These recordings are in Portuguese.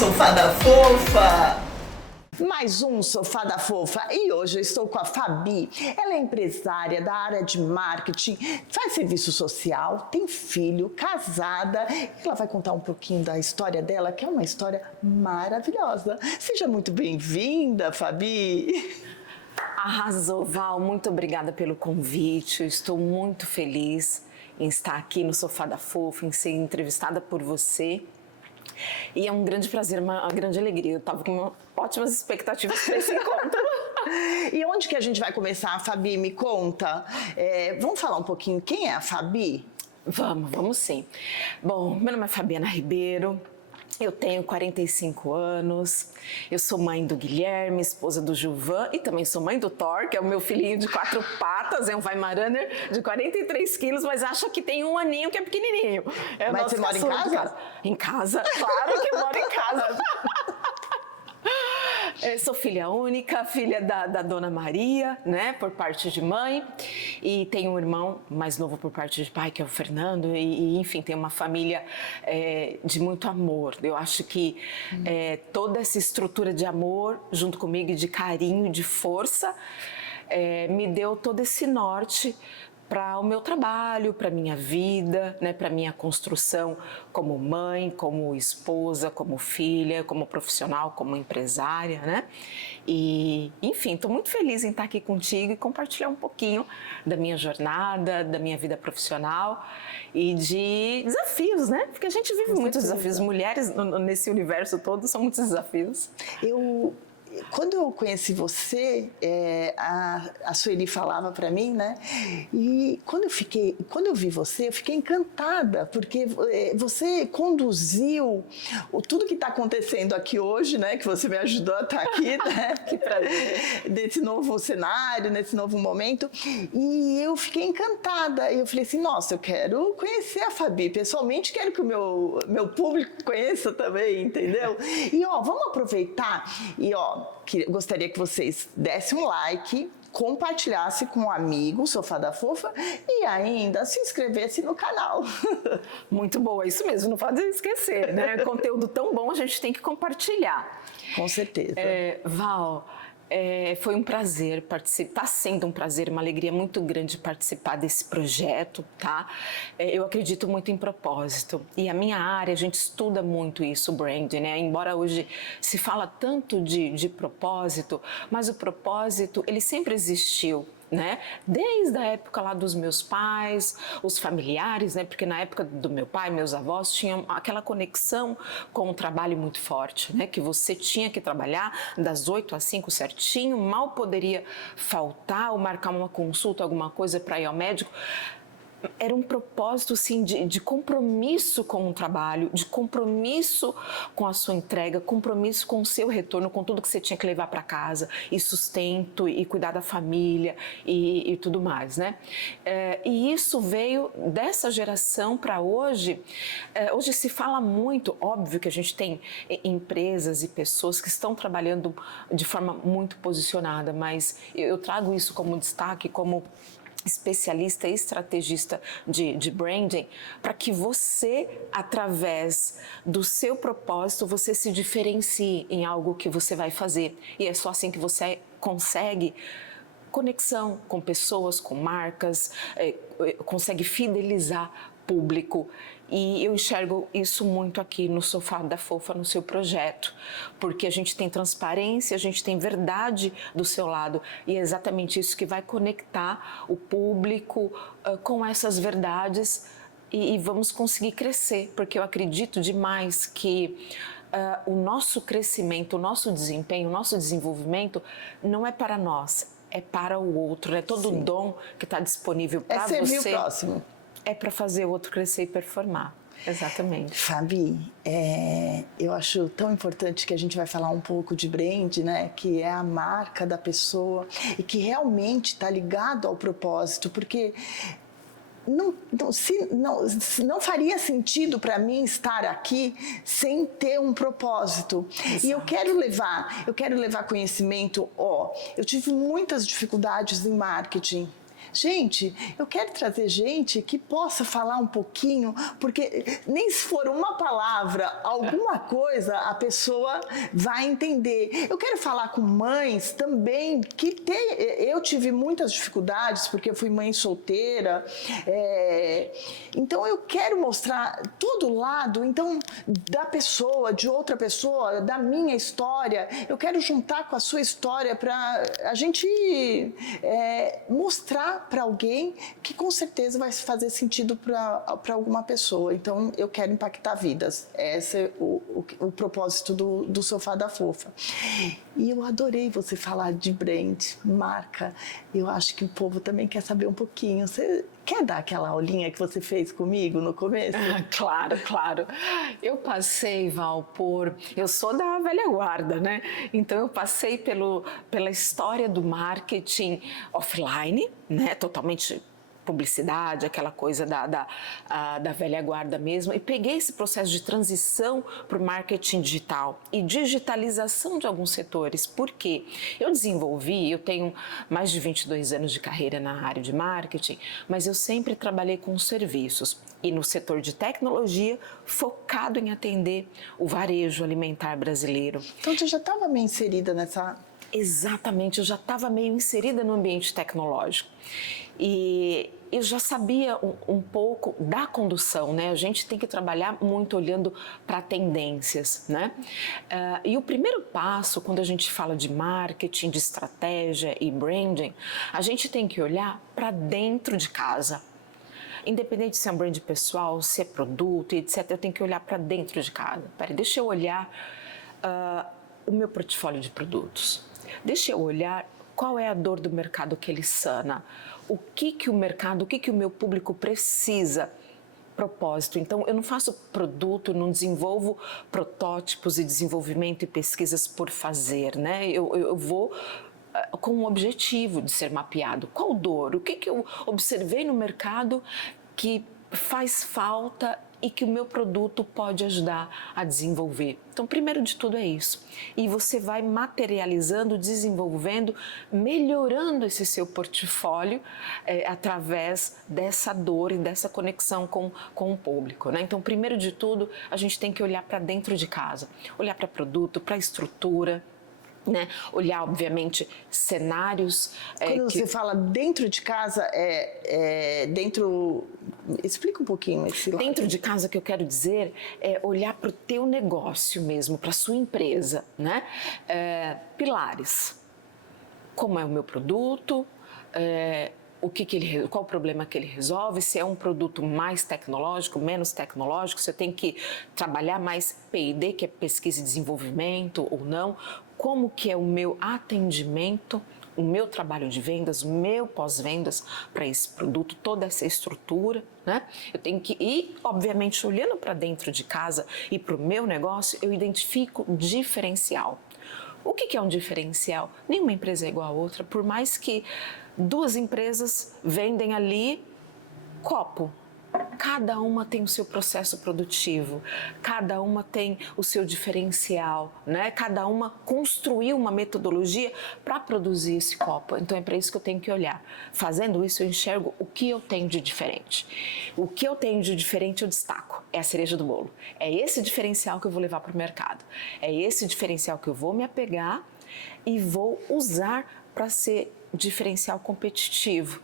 Sofá da Fofa! Mais um Sofá da Fofa e hoje eu estou com a Fabi. Ela é empresária da área de marketing, faz serviço social, tem filho, casada. Ela vai contar um pouquinho da história dela, que é uma história maravilhosa. Seja muito bem-vinda, Fabi! Arrasou, Val, muito obrigada pelo convite. Eu estou muito feliz em estar aqui no Sofá da Fofa, em ser entrevistada por você. E é um grande prazer, uma grande alegria. Eu estava com ótimas expectativas para esse encontro. E onde que a gente vai começar, Fabi? Me conta. Vamos falar um pouquinho quem é a Fabi? Vamos sim. Bom, meu nome é Fabiana Ribeiro. Eu tenho 45 anos, eu sou mãe do Guilherme, esposa do Gilvan, e também sou mãe do Thor, que é o meu filhinho de 4 patas, é um Weimaraner de 43 quilos, mas acha que tem um aninho que é pequenininho. Mas você mora em casa? Em casa, claro que eu moro em casa. Eu sou filha única, filha da Dona Maria, né, por parte de mãe, e tenho um irmão mais novo por parte de pai, que é o Fernando, e enfim, tenho uma família de muito amor. Eu acho que toda essa estrutura de amor, junto comigo, e de carinho e de força, me deu todo esse norte para o meu trabalho, para a minha vida, né, para a minha construção como mãe, como esposa, como filha, como profissional, como empresária, né? E, enfim, estou muito feliz em estar aqui contigo e compartilhar um pouquinho da minha jornada, da minha vida profissional e de desafios, né? Porque a gente vive muitos desafios. Mulheres nesse universo todo são muitos desafios. Quando eu conheci você, a Sueli falava para mim, né? E quando eu vi você, eu fiquei encantada, porque você conduziu tudo que está acontecendo aqui hoje, né? Que você me ajudou a estar aqui, né? Que prazer. Desse novo cenário, nesse novo momento. E eu fiquei encantada. E eu falei assim, nossa, eu quero conhecer a Fabi pessoalmente, quero que o meu público conheça também, entendeu? E vamos aproveitar e gostaria que vocês dessem um like, compartilhassem com um amigo, Sofá da Fofa, e ainda se inscrevesse no canal. Muito boa, isso mesmo, não pode esquecer, né? Conteúdo tão bom a gente tem que compartilhar. Com certeza. Val, foi um prazer participar, está sendo um prazer, uma alegria muito grande participar desse projeto, tá? Eu acredito muito em propósito e a minha área, a gente estuda muito isso, o branding, né? Embora hoje se fala tanto de propósito, mas o propósito, ele sempre existiu, né? Desde a época lá dos meus pais, os familiares, né? Porque na época do meu pai, meus avós tinham aquela conexão com o trabalho muito forte, né? Que você tinha que trabalhar das 8 às 5 certinho, mal poderia faltar ou marcar uma consulta, alguma coisa para ir ao médico. Era um propósito, sim, de compromisso com o trabalho, de compromisso com a sua entrega, compromisso com o seu retorno, com tudo que você tinha que levar para casa, e sustento, e cuidar da família, e tudo mais, né? E isso veio dessa geração para hoje. Hoje se fala muito, óbvio que a gente tem empresas e pessoas que estão trabalhando de forma muito posicionada, mas eu trago isso como destaque, como especialista e estrategista de branding, para que você, através do seu propósito, você se diferencie em algo que você vai fazer. E é só assim que você consegue conexão com pessoas, com marcas, consegue fidelizar público. E eu enxergo isso muito aqui no Sofá da Fofa, no seu projeto, porque a gente tem transparência, a gente tem verdade do seu lado, e é exatamente isso que vai conectar o público com essas verdades, e vamos conseguir crescer, porque eu acredito demais que o nosso crescimento, o nosso desempenho, o nosso desenvolvimento não é para nós, é para o outro, é todo o dom que está disponível para você. É servir o próximo. É para fazer o outro crescer e performar. Exatamente. Fabi, eu acho tão importante que a gente vai falar um pouco de brand, né? Que é a marca da pessoa e que realmente está ligado ao propósito, porque não faria sentido para mim estar aqui sem ter um propósito. Exato. E eu quero levar conhecimento. Eu tive muitas dificuldades em marketing. Gente, eu quero trazer gente que possa falar um pouquinho, porque nem se for uma palavra, alguma coisa, a pessoa vai entender. Eu quero falar com mães também, eu tive muitas dificuldades, porque eu fui mãe solteira, então eu quero mostrar todo o lado, então, da pessoa, de outra pessoa, da minha história, eu quero juntar com a sua história para a gente mostrar para alguém que com certeza vai fazer sentido para alguma pessoa. Então, eu quero impactar vidas. Esse é o propósito do Sofá da Fofa. E eu adorei você falar de brand, marca. Eu acho que o povo também quer saber um pouquinho. Você quer dar aquela aulinha que você fez comigo no começo? Claro. Eu passei, Val, eu sou da velha guarda, né? Então eu passei pela história do marketing offline, né? Totalmente publicidade, aquela coisa da velha guarda mesmo, e peguei esse processo de transição para o marketing digital e digitalização de alguns setores, porque eu tenho mais de 22 anos de carreira na área de marketing, mas eu sempre trabalhei com serviços e no setor de tecnologia focado em atender o varejo alimentar brasileiro. Então, você já estava meio inserida nessa... Exatamente, eu já estava meio inserida no ambiente tecnológico e eu já sabia um pouco da condução, né? A gente tem que trabalhar muito olhando para tendências, né? E o primeiro passo, quando a gente fala de marketing, de estratégia e branding, a gente tem que olhar para dentro de casa. Independente se é um brand pessoal, se é produto, etc., eu tenho que olhar para dentro de casa. Deixa eu olhar o meu portfólio de produtos. Deixa eu olhar qual é a dor do mercado que ele sana, o que o meu público precisa, propósito. Então, eu não faço produto, não desenvolvo protótipos e desenvolvimento e pesquisas por fazer, né? Eu vou com um objetivo de ser mapeado. Qual dor? O que eu observei no mercado que faz falta e que o meu produto pode ajudar a desenvolver. Então, primeiro de tudo é isso. E você vai materializando, desenvolvendo, melhorando esse seu portfólio através dessa dor e dessa conexão com o público, né? Então, primeiro de tudo, a gente tem que olhar para dentro de casa, olhar para produto, para estrutura, né? Olhar, obviamente, cenários... Quando você fala dentro de casa, dentro... Explica um pouquinho esse lado. Dentro de casa, o que eu quero dizer é olhar para o teu negócio mesmo, para a sua empresa, né? Pilares. Como é o meu produto? Qual o problema que ele resolve, se é um produto mais tecnológico, menos tecnológico, se eu tenho que trabalhar mais P&D, que é pesquisa e desenvolvimento ou não, como que é o meu atendimento, o meu trabalho de vendas, o meu pós-vendas para esse produto, toda essa estrutura, né? Eu tenho que ir, obviamente, olhando para dentro de casa e para o meu negócio, eu identifico diferencial. O que é um diferencial? Nenhuma empresa é igual a outra, por mais que duas empresas vendem ali copo. Cada uma tem o seu processo produtivo, cada uma tem o seu diferencial, né? Cada uma construiu uma metodologia para produzir esse copo. Então é para isso que eu tenho que olhar. Fazendo isso, eu enxergo o que eu tenho de diferente. O que eu tenho de diferente eu destaco. É a cereja do bolo. É esse diferencial que eu vou levar para o mercado. É esse diferencial que eu vou me apegar e vou usar para ser diferencial competitivo.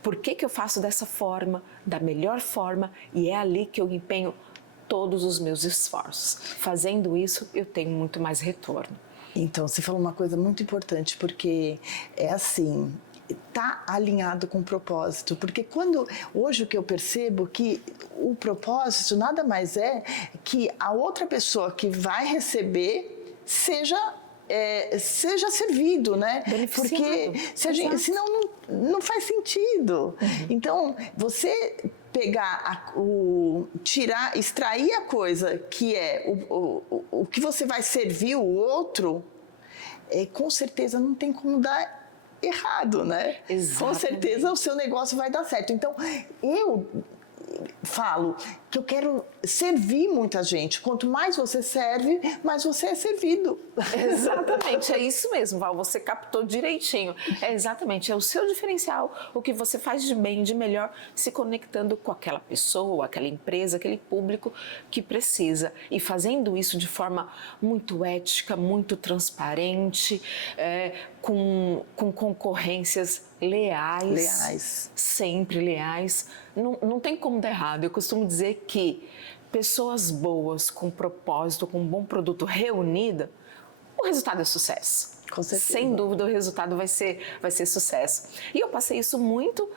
Por que eu faço dessa forma, da melhor forma, e é ali que eu empenho todos os meus esforços. Fazendo isso, eu tenho muito mais retorno. Então, você falou uma coisa muito importante, porque é assim, tá alinhado com o propósito, porque hoje o que eu percebo que o propósito nada mais é que a outra pessoa que vai receber seja servido, né? Porque senão não faz sentido. Uhum. Então, você pegar, extrair a coisa que é o que você vai servir o outro, com certeza não tem como dar errado, né? Exatamente. Com certeza o seu negócio vai dar certo. Então, eu falo que eu quero servir muita gente. Quanto mais você serve, mais você é servido. Exatamente, é isso mesmo, Val, você captou direitinho. É exatamente, é o seu diferencial, o que você faz de bem, de melhor, se conectando com aquela pessoa, aquela empresa, aquele público que precisa. E fazendo isso de forma muito ética, muito transparente, com concorrências leais, sempre leais. Não tem como dar errado. Eu costumo dizer que pessoas boas, com propósito, com um bom produto reunida, o resultado é sucesso. Com certeza. Sem dúvida, o resultado vai ser sucesso. E eu passei isso muito,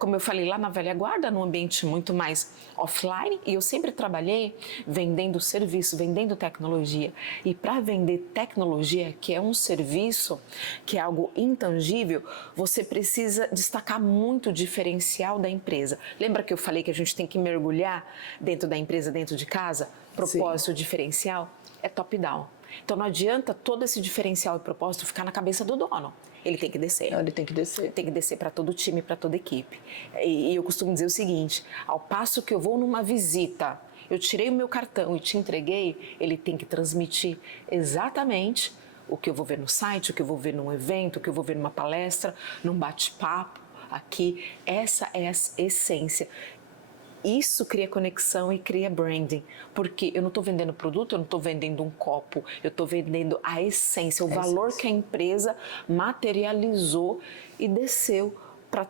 como eu falei, lá na velha guarda, num ambiente muito mais offline, e eu sempre trabalhei vendendo serviço, vendendo tecnologia. E para vender tecnologia, que é um serviço, que é algo intangível, você precisa destacar muito o diferencial da empresa. Lembra que eu falei que a gente tem que mergulhar dentro da empresa, dentro de casa? Propósito, diferencial, é top-down. Então não adianta todo esse diferencial e propósito ficar na cabeça do dono. Ele tem que descer. Não, ele tem que descer. Tem que descer para todo o time, para toda a equipe. E eu costumo dizer o seguinte, ao passo que eu vou numa visita, eu tirei o meu cartão e te entreguei, ele tem que transmitir exatamente o que eu vou ver no site, o que eu vou ver num evento, o que eu vou ver numa palestra, num bate-papo aqui. Essa é a essência. Isso cria conexão e cria branding, porque eu não estou vendendo produto, eu não estou vendendo um copo, eu estou vendendo a essência, o valor que a empresa materializou e desceu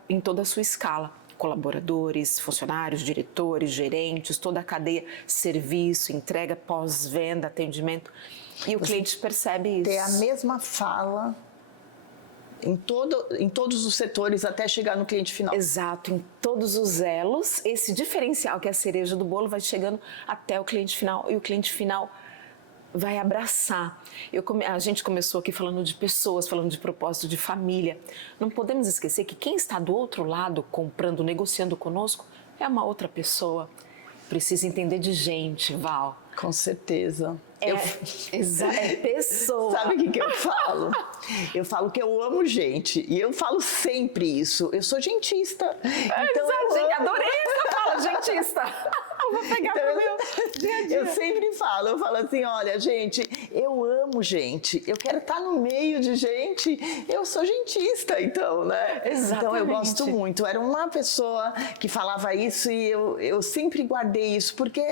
em toda a sua escala. Colaboradores, funcionários, diretores, gerentes, toda a cadeia, serviço, entrega, pós-venda, atendimento. E o cliente percebe isso. Ter a mesma fala em todos os setores até chegar no cliente final. Exato, em todos os elos, esse diferencial que é a cereja do bolo vai chegando até o cliente final e o cliente final vai abraçar. A gente começou aqui falando de pessoas, falando de propósito, de família. Não podemos esquecer que quem está do outro lado comprando, negociando conosco é uma outra pessoa. Precisa entender de gente, Val. Com certeza. É pessoa. Sabe o que eu falo? Eu falo que eu amo gente. E eu falo sempre isso. Eu sou gentista. Então adorei essa fala, gentista. Eu vou pegar pro meu dia a dia. Eu sempre falo. Eu falo assim, olha, gente, eu amo gente. Eu quero estar no meio de gente. Eu sou gentista, então, né? Exatamente. Então eu gosto muito. Era uma pessoa que falava isso e eu sempre guardei isso. Porque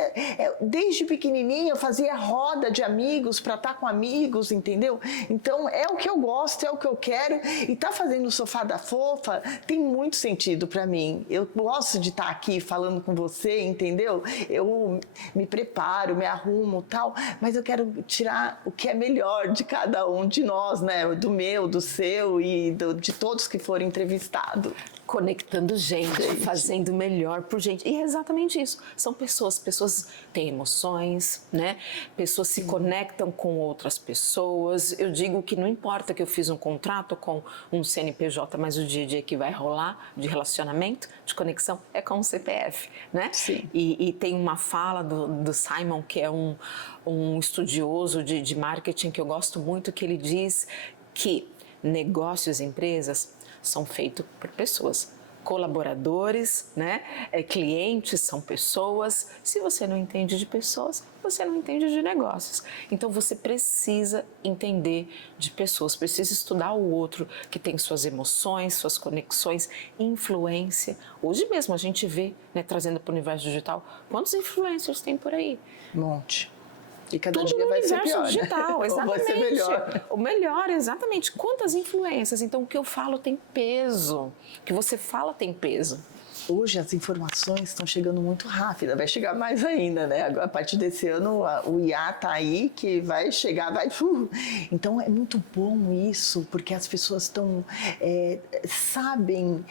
desde pequenininha eu fazia roda de amigos para estar com amigos, entendeu? Então é o que eu gosto, é o que eu quero, e tá fazendo o Sofá da Fofa tem muito sentido para mim. Eu gosto de estar aqui falando com você, entendeu? Eu me preparo, me arrumo, tal, mas eu quero tirar o que é melhor de cada um de nós, né? Do meu, do seu e de todos que forem entrevistados. Conectando gente, fazendo melhor por gente. E é exatamente isso. São pessoas têm emoções, né? Pessoas se conectam com outras pessoas. Eu digo que não importa que eu fiz um contrato com um CNPJ, mas o dia a dia que vai rolar de relacionamento, de conexão, é com o CPF, né? Sim. E tem uma fala do Simon, que é um estudioso de marketing que eu gosto muito, que ele diz que negócios e empresas são feitos por pessoas. Colaboradores, né? Clientes são pessoas. Se você não entende de pessoas, você não entende de negócios. Então você precisa entender de pessoas, precisa estudar o outro que tem suas emoções, suas conexões, influência. Hoje mesmo a gente vê, né, trazendo para o universo digital, quantos influencers tem por aí? Um monte. E cada tudo dia no vai ser universo pior, digital, né? exatamente. Ou vai ser melhor. O melhor, exatamente. Quantas influências? Então, o que eu falo tem peso. O que você fala tem peso. Hoje as informações estão chegando muito rápido, vai chegar mais ainda, né? Agora, a partir desse ano o IA tá aí, que vai chegar, vai... Então é muito bom isso, porque as pessoas estão, sabem,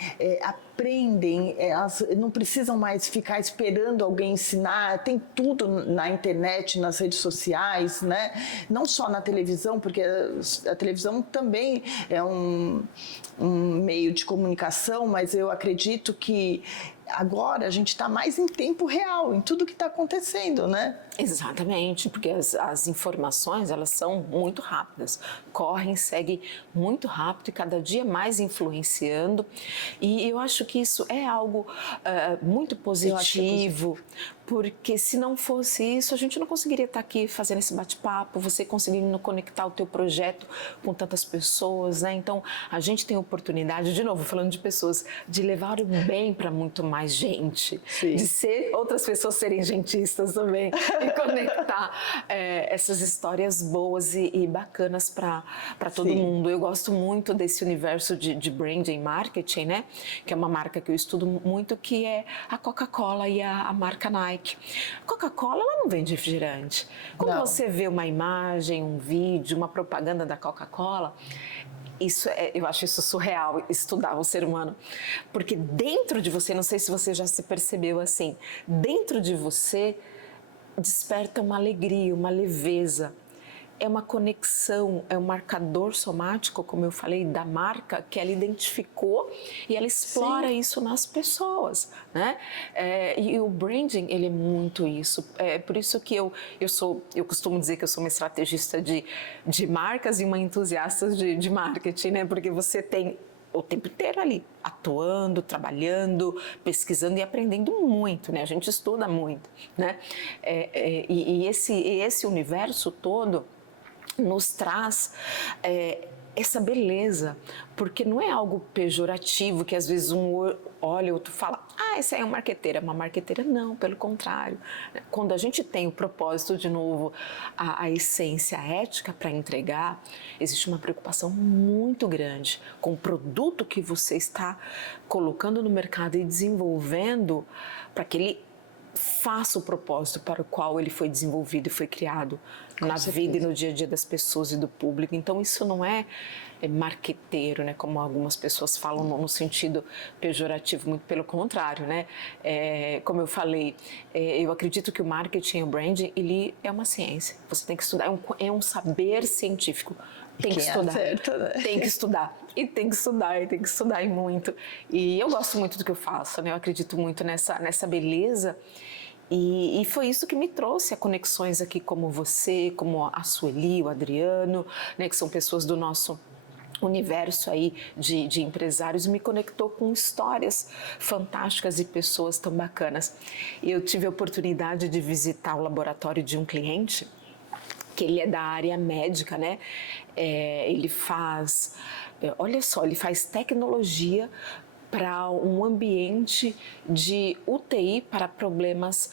aprendem, elas não precisam mais ficar esperando alguém ensinar, tem tudo na internet, nas redes sociais, né? Não só na televisão, porque a televisão também é um meio de comunicação, mas eu acredito que agora a gente está mais em tempo real, em tudo que está acontecendo, né? Exatamente, porque as informações, elas são muito rápidas, correm, seguem muito rápido e cada dia mais influenciando. E eu acho que isso é algo muito positivo, porque se não fosse isso, a gente não conseguiria estar aqui fazendo esse bate-papo, você conseguindo conectar o teu projeto com tantas pessoas, né? Então, a gente tem a oportunidade, de novo, falando de pessoas, de levar o bem para muito mais gente, Sim. de ser outras pessoas serem gentistas também, e conectar essas histórias boas e bacanas para todo mundo. Eu gosto muito desse universo de branding e marketing, né? Que é uma marca que eu estudo muito, que é a Coca-Cola e a marca Nike. Coca-Cola, ela não vende refrigerante. Quando você vê uma imagem, um vídeo, uma propaganda da Coca-Cola, eu acho isso surreal, estudar o ser humano. Porque dentro de você, não sei se você já se percebeu assim, dentro de você desperta uma alegria, uma leveza. É uma conexão, é um marcador somático, como eu falei, da marca que ela identificou e ela explora isso nas pessoas, né? E o branding, ele é muito isso. É por isso que eu costumo dizer que eu sou uma estrategista de marcas e uma entusiasta de marketing, né? Porque você tem o tempo inteiro ali, atuando, trabalhando, pesquisando e aprendendo muito, né? A gente estuda muito, né? E esse universo todo nos traz essa beleza, porque não é algo pejorativo que às vezes um olha e outro fala, essa aí é uma marqueteira não, pelo contrário. Quando a gente tem o propósito, de novo, a essência ética para entregar, existe uma preocupação muito grande com o produto que você está colocando no mercado e desenvolvendo para que ele faça o propósito para o qual ele foi desenvolvido e foi criado na vida e no dia a dia das pessoas e do público. Então isso não é marqueteiro, né, como algumas pessoas falam no sentido pejorativo, muito pelo contrário, né? Como eu falei, eu acredito que o marketing e o branding, ele é uma ciência. Você tem que estudar, é um saber científico. Tem que estudar, acerta, né? Tem que estudar, e tem que estudar, e tem que estudar e muito. E eu gosto muito do que eu faço, né? Eu acredito muito nessa beleza. E foi isso que me trouxe a conexões aqui como você, como a Sueli, o Adriano, né? Que são pessoas do nosso universo aí de empresários, me conectou com histórias fantásticas e pessoas tão bacanas. Eu tive a oportunidade de visitar o laboratório de um cliente, que ele é da área médica, né? Ele faz, olha só, ele faz tecnologia para um ambiente de UTI para problemas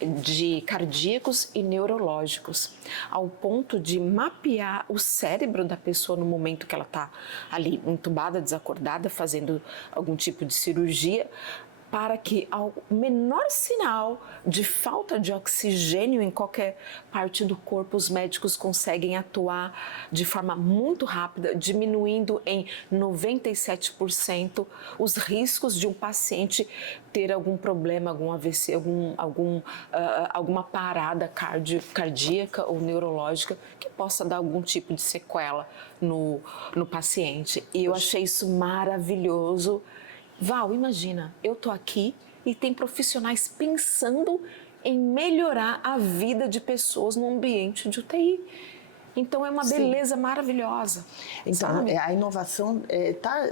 de cardíacos e neurológicos, ao ponto de mapear o cérebro da pessoa no momento que ela está ali entubada, desacordada, fazendo algum tipo de cirurgia, para que ao menor sinal de falta de oxigênio em qualquer parte do corpo, os médicos conseguem atuar de forma muito rápida, diminuindo em 97% os riscos de um paciente ter algum problema, algum AVC, alguma parada cardíaca ou neurológica que possa dar algum tipo de sequela no paciente. E eu achei isso maravilhoso. Val, imagina, eu tô aqui e tem profissionais pensando em melhorar a vida de pessoas no ambiente de UTI. Então é uma beleza maravilhosa. Então a inovação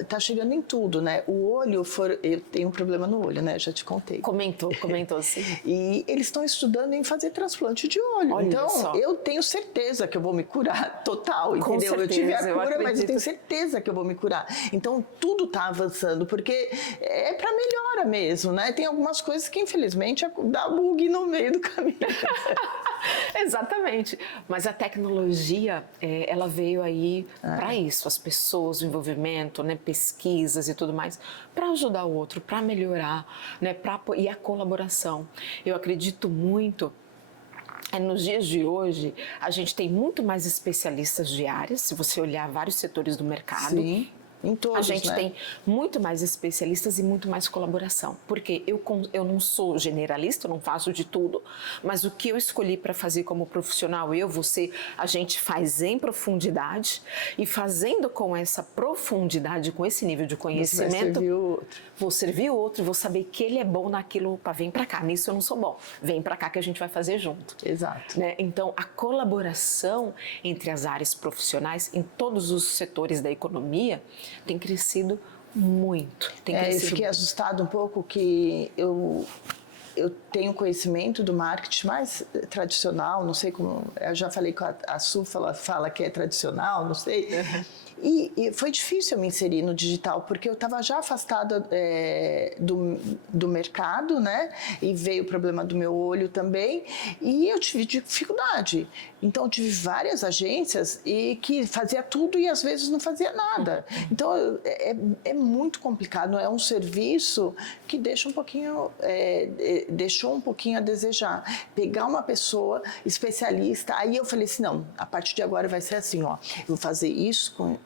tá chegando em tudo, né? O olho, eu tenho um problema no olho, né? Já te contei. Comentou sim. E eles estão estudando em fazer transplante de olho. Olha então só. Eu tenho certeza que eu vou me curar total, Com entendeu? certeza, eu tive a cura, mas eu acredito. tenho certeza que eu vou me curar. Então tudo tá avançando, porque é para melhora mesmo, né? Tem algumas coisas que infelizmente dá bug no meio do caminho. Exatamente, mas a tecnologia, ela veio aí para isso, as pessoas, o envolvimento, né, pesquisas e tudo mais, para ajudar o outro, para melhorar, né, e a colaboração. Eu acredito muito. Nos dias de hoje, a gente tem muito mais especialistas de áreas, se você olhar vários setores do mercado. Sim. Em todos, a gente né? tem muito mais especialistas e muito mais colaboração. Porque eu não sou generalista, eu não faço de tudo, mas o que eu escolhi para fazer como profissional, você, a gente faz em profundidade, e fazendo com essa profundidade, com esse nível de conhecimento, Você vai servir o outro. vou servir o outro, vou saber que ele é bom naquilo, vem para cá, nisso eu não sou bom, vem para cá que a gente vai fazer junto. Exato. Né? Então, a colaboração entre as áreas profissionais em todos os setores da economia tem crescido muito. Eu fiquei assustada um pouco que eu tenho conhecimento do marketing mais tradicional, não sei como, eu já falei com a Su, ela fala que é tradicional, não sei. E foi difícil eu me inserir no digital, porque eu estava já afastada do mercado, né? E veio o problema do meu olho também, e eu tive dificuldade. Então, eu tive várias agências que fazia tudo e às vezes não fazia nada. Então, é muito complicado, é um serviço que deixa deixou um pouquinho a desejar. Pegar uma pessoa especialista, aí eu falei assim, não, a partir de agora vai ser assim, ó, eu vou fazer isso com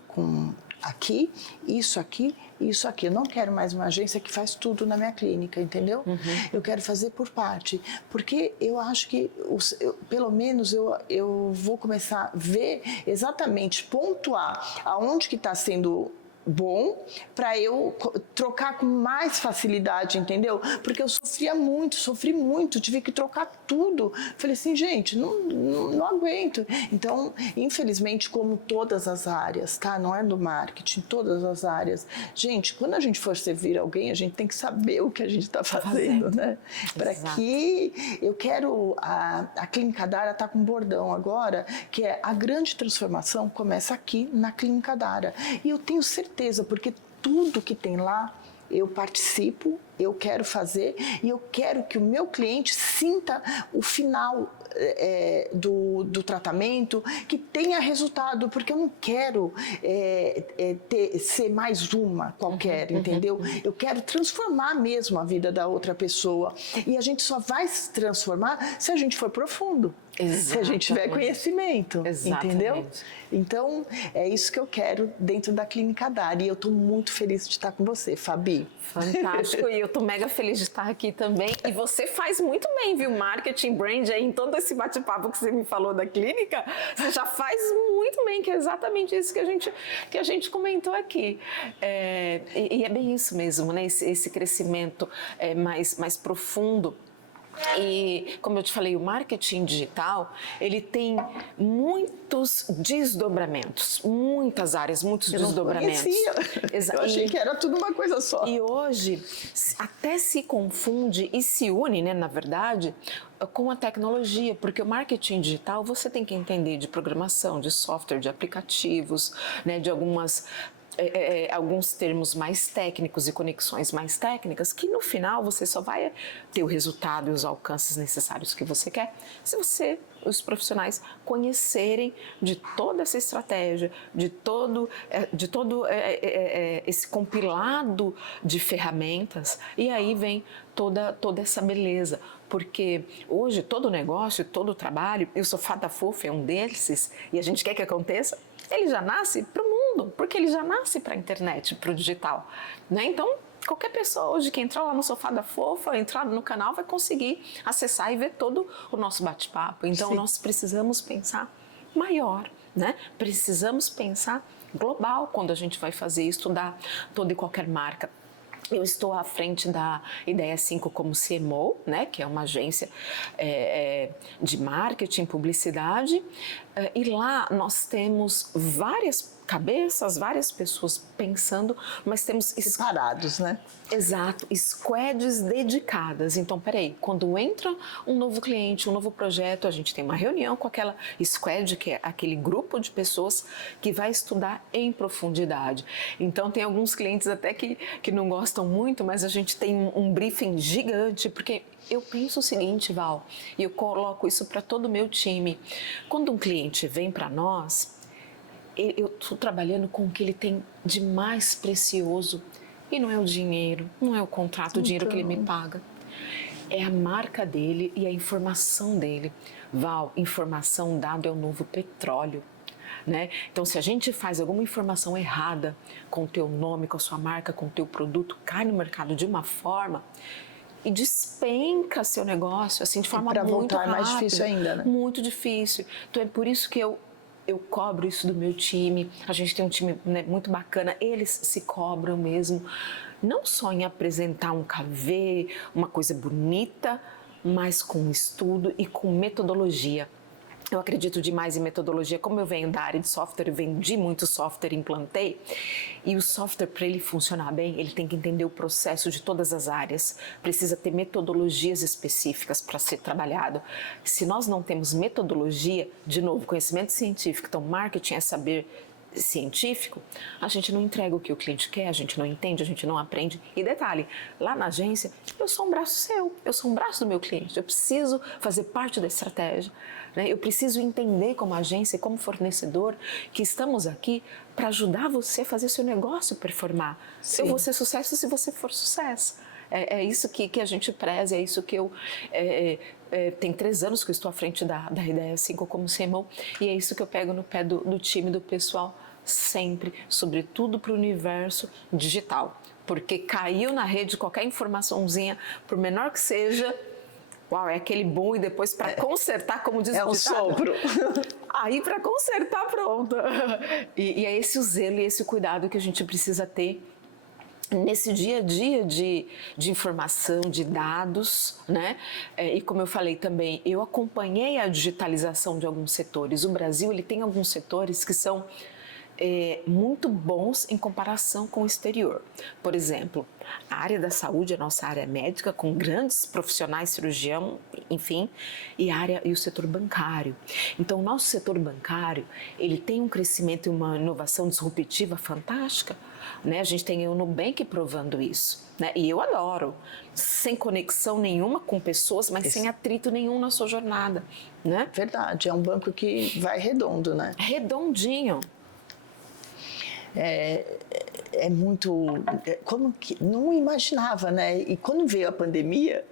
aqui, isso aqui, isso aqui. Eu não quero mais uma agência que faz tudo na minha clínica, entendeu? Eu quero fazer por parte, porque eu acho que, pelo menos, eu vou começar a ver exatamente, pontuar aonde que está sendo bom, para eu trocar com mais facilidade, entendeu? Porque eu sofri muito, tive que trocar tudo. Falei assim, gente, não aguento. Então, infelizmente, como todas as áreas, tá? Não é do marketing, todas as áreas. Gente, quando a gente for servir alguém, a gente tem que saber o que a gente está fazendo, né? Para que eu quero... A Clínica Dara está com um bordão agora, que é a grande transformação começa aqui na Clínica Dara. E eu tenho certeza, porque tudo que tem lá eu participo, eu quero fazer e eu quero que o meu cliente sinta o final do tratamento, que tenha resultado, porque eu não quero ser mais uma qualquer, entendeu? Eu quero transformar mesmo a vida da outra pessoa, e a gente só vai se transformar se a gente for profundo. Exatamente. Se a gente tiver conhecimento, Exatamente. Entendeu? Então, é isso que eu quero dentro da Clínica Dara, e eu estou muito feliz de estar com você, Fabi. Fantástico, e eu estou mega feliz de estar aqui também, e você faz muito bem, viu? Marketing, brand, aí em todo esse bate-papo que você me falou da clínica, você já faz muito bem, que é exatamente isso que a gente comentou aqui. E é bem isso mesmo, né? Esse crescimento mais profundo. E, como eu te falei, o marketing digital, ele tem muitos desdobramentos, muitas áreas, muitos desdobramentos. Eu achei que era tudo uma coisa só. E hoje, até se confunde e se une, né, na verdade, com a tecnologia, porque o marketing digital você tem que entender de programação, de software, de aplicativos, né, de alguns termos mais técnicos e conexões mais técnicas, que no final você só vai ter o resultado e os alcances necessários que você quer se os profissionais conhecerem de toda essa estratégia, de todo esse compilado de ferramentas, e aí vem toda essa beleza. Porque hoje todo negócio, todo trabalho, e o Sofá da Fofa é um desses, e a gente quer que aconteça, ele já nasce para o mundo, porque ele já nasce para a internet, para o digital, né? Então, qualquer pessoa hoje que entrar lá no Sofá da Fofa, entrar no canal, vai conseguir acessar e ver todo o nosso bate-papo. Então, nós precisamos pensar maior, né? Precisamos pensar global quando a gente vai fazer isso, estudar toda e qualquer marca. Eu estou à frente da Ideia 5 como CMO, né, que é uma agência de marketing, publicidade, e lá nós temos várias cabeças, várias pessoas pensando, mas temos... separados, né? Exato, squads dedicadas. Então, peraí, quando entra um novo cliente, um novo projeto, a gente tem uma reunião com aquela squad, que é aquele grupo de pessoas que vai estudar em profundidade. Então, tem alguns clientes até que não gostam muito, mas a gente tem um briefing gigante, porque eu penso o seguinte, Val, e eu coloco isso para todo o meu time. Quando um cliente vem para nós, eu estou trabalhando com o que ele tem de mais precioso. E não é o dinheiro, não é o contrato, o dinheiro que ele me paga. É a marca dele e a informação dele. Val, informação, dado é o novo petróleo. né? Então, se a gente faz alguma informação errada com o teu nome, com a sua marca, com o teu produto, cai no mercado de uma forma e despenca seu negócio, assim, de forma muito rápida. Para voltar é mais difícil ainda, né? Muito difícil. Então, é por isso que eu cobro isso do meu time. A gente tem um time, né, muito bacana. Eles se cobram mesmo, não só em apresentar um KV, uma coisa bonita, mas com estudo e com metodologia. Eu acredito demais em metodologia. Como eu venho da área de software, eu vendi muito software, implantei. E o software, para ele funcionar bem, ele tem que entender o processo de todas as áreas. Precisa ter metodologias específicas para ser trabalhado. Se nós não temos metodologia, de novo, conhecimento científico, então marketing é saber científico, a gente não entrega o que o cliente quer, a gente não entende, a gente não aprende. E detalhe, lá na agência, eu sou um braço seu, eu sou um braço do meu cliente, eu preciso fazer parte da estratégia, né? Eu preciso entender como agência, como fornecedor, que estamos aqui para ajudar você a fazer seu negócio performar. Sim. Eu vou ser sucesso se você for sucesso. É isso que a gente preza, é isso que eu... tem 3 anos que eu estou à frente da Ideia 5 como CMO, e é isso que eu pego no pé do time, do pessoal, sempre, sobretudo para o universo digital. Porque caiu na rede qualquer informaçãozinha, por menor que seja, uau, é aquele boom, e depois para consertar, como diz o sopro. Aí para consertar, pronto. E é esse o zelo e esse o cuidado que a gente precisa ter nesse dia a dia de informação, de dados, né? E como eu falei também, eu acompanhei a digitalização de alguns setores. O Brasil, ele tem alguns setores que são muito bons em comparação com o exterior. Por exemplo, a área da saúde, a nossa área médica, com grandes profissionais, cirurgião, enfim, e o setor bancário. Então, o nosso setor bancário, ele tem um crescimento e uma inovação disruptiva fantástica, né? A gente tem o Nubank provando isso, né? E eu adoro, sem conexão nenhuma com pessoas, mas sem atrito nenhum na sua jornada, né? Verdade, é um banco que vai redondo, né? Redondinho. É muito... Como que... Não imaginava, né? E quando veio a pandemia,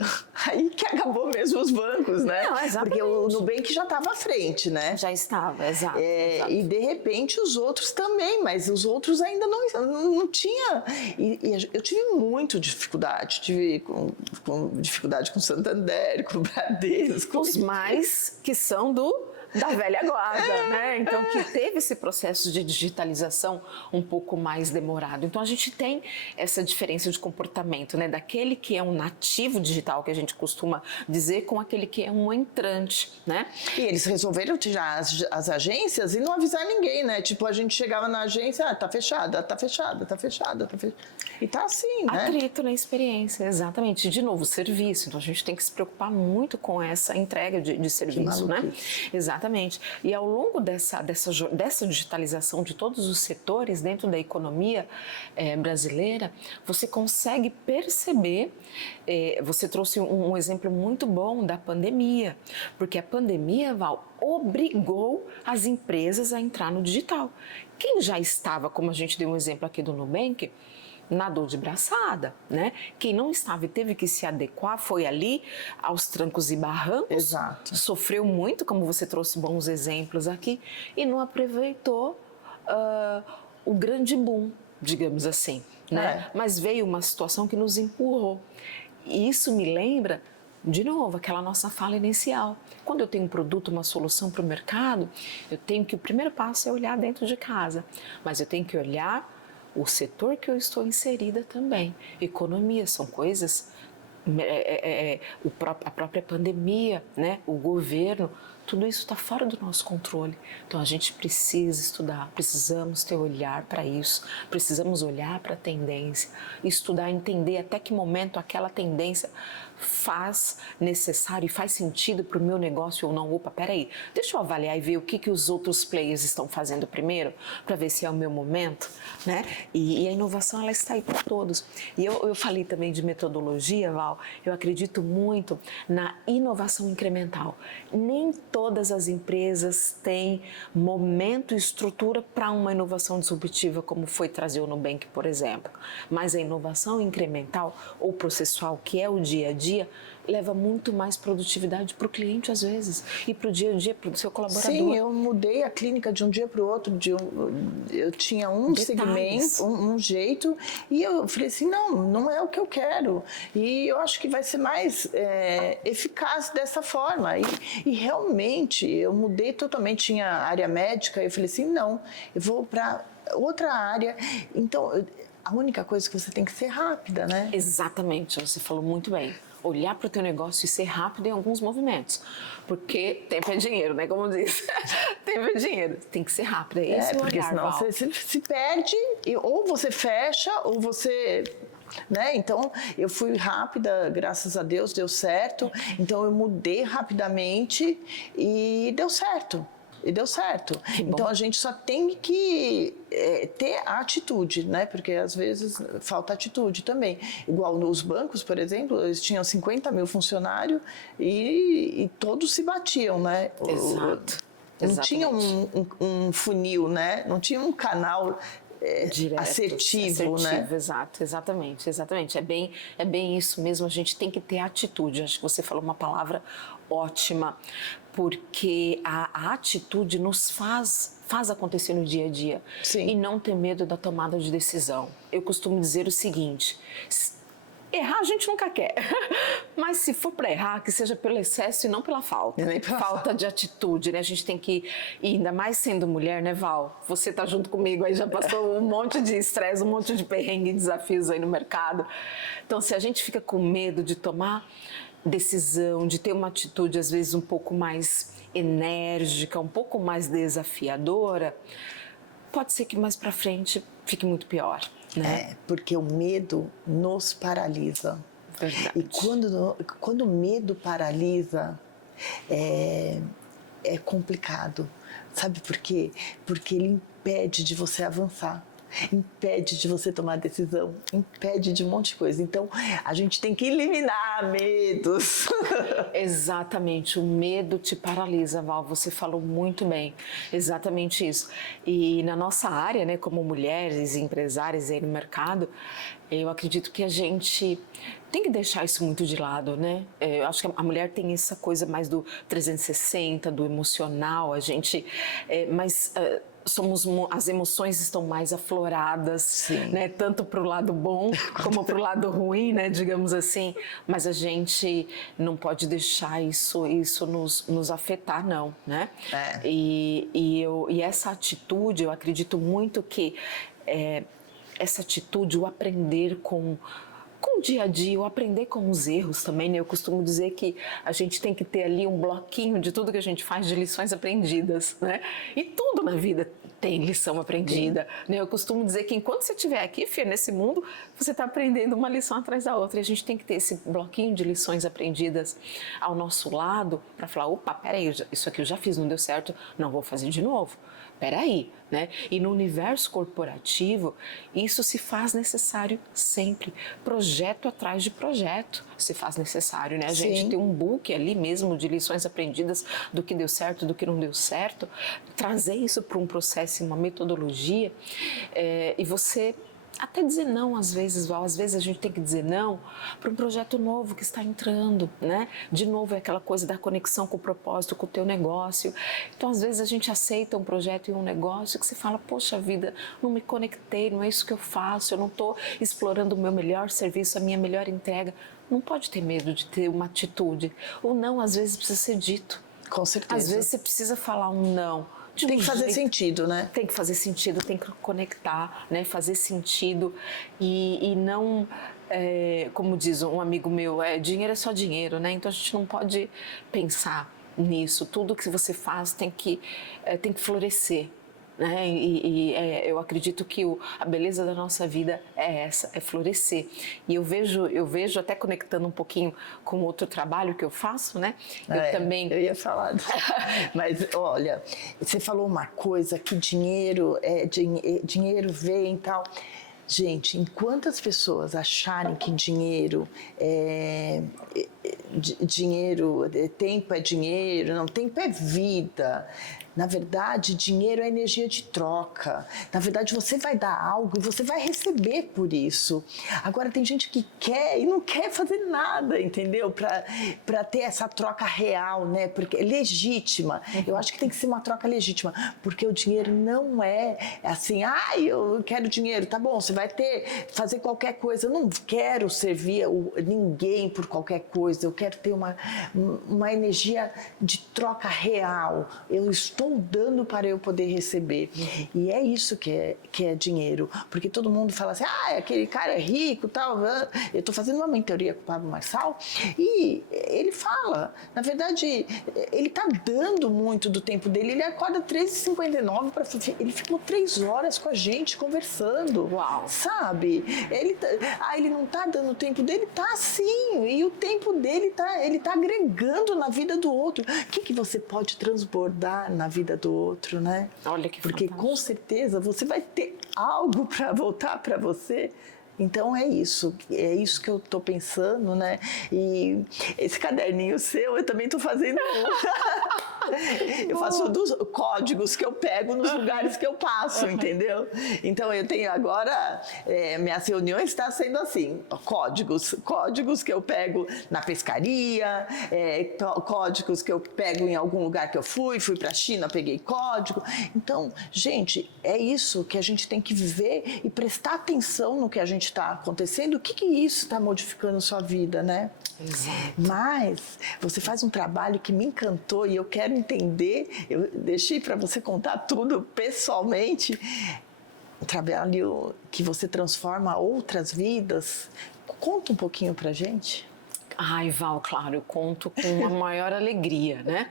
aí que acabou mesmo os bancos, né? Não, exatamente. Porque o Nubank já estava à frente, né? Já estava, exato, exato. E de repente os outros também, mas os outros ainda não tinha... E eu tive muito dificuldade, com dificuldade com o Santander, com o Bradesco. Os mais que são da velha guarda, né? Então, que teve esse processo de digitalização um pouco mais demorado. Então, a gente tem essa diferença de comportamento, né? Daquele que é um nativo digital, que a gente costuma dizer, com aquele que é um entrante, né? E eles resolveram tirar as agências e não avisar ninguém, né? Tipo, a gente chegava na agência, tá fechada, tá fechada, tá fechada, tá fechada. E tá assim, né? Atrito na experiência, exatamente. De novo, serviço. Então, a gente tem que se preocupar muito com essa entrega de serviço, né? Exatamente. E ao longo dessa digitalização de todos os setores dentro da economia brasileira, você consegue perceber, você trouxe um exemplo muito bom da pandemia, porque a pandemia, Val, obrigou as empresas a entrar no digital. Quem já estava, como a gente deu um exemplo aqui do Nubank, nadou de braçada, né? Quem não estava e teve que se adequar foi ali aos trancos e barrancos. Exato. Sofreu muito, como você trouxe bons exemplos aqui, e não aproveitou o grande boom, digamos assim, né? Mas veio uma situação que nos empurrou. E isso me lembra, de novo, aquela nossa fala inicial. Quando eu tenho um produto, uma solução para o mercado, eu tenho que o primeiro passo é olhar dentro de casa, mas eu tenho que olhar o setor que eu estou inserida também. Economia são coisas, a própria pandemia, né? O governo, tudo isso está fora do nosso controle. Então a gente precisa estudar, precisamos ter olhar para isso, precisamos olhar para a tendência, estudar, entender até que momento aquela tendência faz necessário e faz sentido para o meu negócio ou não. Opa, peraí, deixa eu avaliar e ver o que os outros players estão fazendo primeiro, para ver se é o meu momento, né? E a inovação, ela está aí para todos. E eu falei também de metodologia, Val, eu acredito muito na inovação incremental. Nem todas as empresas têm momento e estrutura para uma inovação disruptiva, como foi trazer o Nubank, por exemplo. Mas a inovação incremental ou processual, que é o dia a dia, leva muito mais produtividade para o cliente, às vezes, e para o dia a dia, para o seu colaborador. Sim, eu mudei a clínica de um dia para o outro. Eu tinha um segmento, um jeito, e eu falei assim, não é o que eu quero. E eu acho que vai ser mais eficaz dessa forma. E realmente, eu mudei totalmente. Tinha área médica, eu falei assim, não, eu vou para outra área. Então, a única coisa que você tem que ser rápida, né? Exatamente, você falou muito bem. Olhar para o teu negócio e ser rápido em alguns movimentos. Porque tempo é dinheiro, né? Como diz. Tempo é dinheiro. Tem que ser rápido. É esse o porque olhar, senão Val. você se perde, ou você fecha, ou você... Né? Então, eu fui rápida, graças a Deus, deu certo. Então, eu mudei rapidamente e deu certo. Então a gente só tem que ter a atitude, né? Porque às vezes falta atitude também. Igual nos bancos, por exemplo, eles tinham 50 mil funcionários e todos se batiam, né? Exato. Não tinha um funil, né? Não tinha um canal direto, assertivo, né? Exato, exatamente. É bem isso mesmo, a gente tem que ter atitude. Acho que você falou uma palavra ótima, porque a atitude nos faz acontecer no dia a dia. Sim. E não ter medo da tomada de decisão. Eu costumo dizer o seguinte: errar a gente nunca quer, mas se for para errar, que seja pelo excesso e não pela falta. Falta de atitude, né? A gente tem que, e ainda mais sendo mulher, né, Val? Você tá junto comigo aí, já passou um monte de estresse, um monte de perrengue e desafios aí no mercado. Então, se a gente fica com medo de tomar decisão, de ter uma atitude às vezes um pouco mais enérgica, um pouco mais desafiadora, pode ser que mais para frente fique muito pior. Né? Porque o medo nos paralisa. Verdade. E quando o medo paralisa, é complicado. Sabe por quê? Porque ele impede de você avançar, impede de você tomar decisão, impede de um monte de coisa. Então, a gente tem que eliminar medos. Exatamente, o medo te paralisa, Val, você falou muito bem, exatamente isso. E na nossa área, né, como mulheres empresárias aí no mercado, eu acredito que a gente tem que deixar isso muito de lado, né? Eu acho que a mulher tem essa coisa mais do 360, do emocional, a gente... as emoções estão mais afloradas, né? Tanto para o lado bom como para o lado ruim, né? Digamos assim. Mas a gente não pode deixar isso nos afetar, não, né? E essa atitude, eu acredito muito que essa atitude, o aprender com o dia a dia, o aprender com os erros também, né? Eu costumo dizer que a gente tem que ter ali um bloquinho de tudo que a gente faz de lições aprendidas, né? E tudo na vida tem lição aprendida, né? Eu costumo dizer que enquanto você estiver aqui, filha, nesse mundo, você está aprendendo uma lição atrás da outra. E a gente tem que ter esse bloquinho de lições aprendidas ao nosso lado para falar, opa, peraí, isso aqui eu já fiz, não deu certo, não vou fazer de novo. Peraí, né? E no universo corporativo, isso se faz necessário sempre. Projeto atrás de projeto se faz necessário, né? A gente tem um book ali mesmo de lições aprendidas do que deu certo, do que não deu certo. Trazer isso para um processo, uma metodologia, e você... Até dizer não às vezes, Val, às vezes a gente tem que dizer não para um projeto novo que está entrando, né? De novo é aquela coisa da conexão com o propósito, com o teu negócio. Então às vezes a gente aceita um projeto e um negócio que você fala, poxa vida, não me conectei, não é isso que eu faço, eu não estou explorando o meu melhor serviço, a minha melhor entrega. Não pode ter medo de ter uma atitude. O não às vezes precisa ser dito. Com certeza. Às vezes você precisa falar um não. Tem que fazer sentido, né? Tem que fazer sentido, tem que conectar, né? Fazer sentido e não, como diz um amigo meu, dinheiro é só dinheiro, né? Então a gente não pode pensar nisso. Tudo que você faz tem que florescer. Né? Eu acredito que a beleza da nossa vida é essa, é florescer. E eu vejo até conectando um pouquinho com outro trabalho que eu faço, né? Eu ia falar. Mas olha, você falou uma coisa que dinheiro vem e tal. Gente, enquanto as pessoas acharem que dinheiro tempo é dinheiro, não, tempo é vida. Na verdade, dinheiro é energia de troca. Na verdade, você vai dar algo e você vai receber por isso. Agora, tem gente que quer e não quer fazer nada, entendeu? Para ter essa troca real, né? Porque é legítima. Eu acho que tem que ser uma troca legítima, porque o dinheiro não é assim, eu quero dinheiro, tá bom, você vai fazer qualquer coisa. Eu não quero servir ninguém por qualquer coisa, eu quero ter uma energia de troca real. Eu estou dando para eu poder receber. E é isso que é dinheiro. Porque todo mundo fala assim, aquele cara é rico, tal. Eu estou fazendo uma mentoria com o Pablo Marçal e ele fala, na verdade, ele está dando muito do tempo dele. Ele acorda 13h59 para ele ficou 3 horas com a gente conversando. Uau. Sabe? Ele não está dando o tempo dele? Tá sim. E o tempo dele ele tá agregando na vida do outro. O que você pode transbordar na vida do outro, né? Olha que Porque fantástico. com certeza você vai ter algo para voltar para você. Então é isso que eu estou pensando, né? E esse caderninho seu, eu também estou fazendo. Eu faço dos códigos que eu pego nos lugares que eu passo, entendeu? Então eu tenho agora, minhas reuniões estão sendo assim, códigos que eu pego na pescaria, códigos que eu pego em algum lugar que eu fui para a China, peguei código. Então, gente, é isso que a gente tem que viver e prestar atenção no que a gente está acontecendo, o que isso está modificando sua vida, né? Exato. Mas você faz um trabalho que me encantou e eu quero entender, eu deixei para você contar tudo pessoalmente, um trabalho que você transforma outras vidas. Conta um pouquinho pra gente. Ai, Val, claro, eu conto com a maior alegria, né?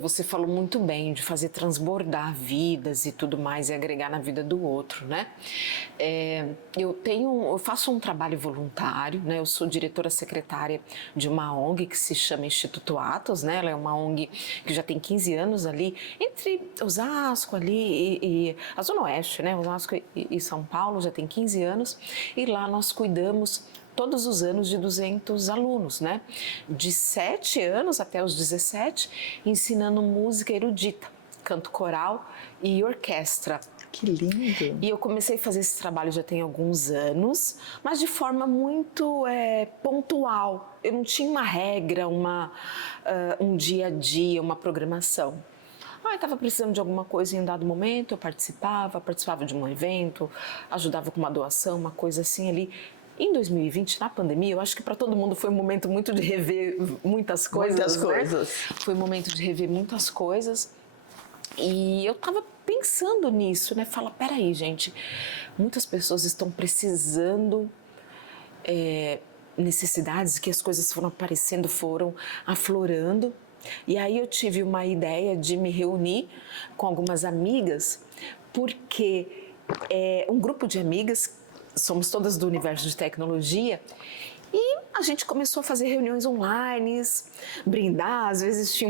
Você falou muito bem de fazer transbordar vidas e tudo mais e agregar na vida do outro, né? Eu faço um trabalho voluntário, né? Eu sou diretora secretária de uma ONG que se chama Instituto Atos, né? Ela é uma ONG que já tem 15 anos ali, entre Osasco ali e a Zona Oeste, né? Osasco e São Paulo já tem 15 anos e lá nós cuidamos todos os anos de 200 alunos, né? De 7 anos até os 17, ensinando música erudita, canto coral e orquestra. Que lindo! E eu comecei a fazer esse trabalho já tem alguns anos, mas de forma muito pontual. Eu não tinha uma regra, um dia a dia, uma programação. Estava precisando de alguma coisa em um dado momento, eu participava de um evento, ajudava com uma doação, uma coisa assim ali. Em 2020, na pandemia, eu acho que para todo mundo foi um momento muito de rever muitas coisas. Foi um momento de rever muitas coisas. E eu estava pensando nisso, né? Fala, peraí, gente, muitas pessoas estão precisando, necessidades que as coisas foram aparecendo, foram aflorando. E aí eu tive uma ideia de me reunir com algumas amigas, porque um grupo de amigas, somos todas do universo de tecnologia, e a gente começou a fazer reuniões online, brindar, às vezes tinha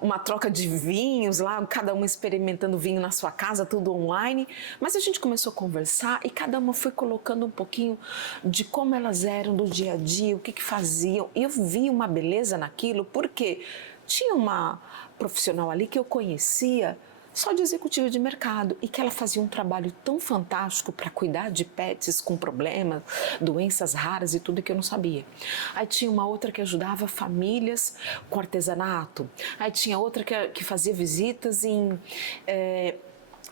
uma troca de vinhos lá, cada uma experimentando vinho na sua casa, tudo online, mas a gente começou a conversar e cada uma foi colocando um pouquinho de como elas eram do dia a dia, o que faziam, e eu vi uma beleza naquilo, porque tinha uma profissional ali que eu conhecia só de executiva de mercado e que ela fazia um trabalho tão fantástico para cuidar de pets com problemas, doenças raras e tudo que eu não sabia. Aí tinha uma outra que ajudava famílias com artesanato. Aí tinha outra que fazia visitas em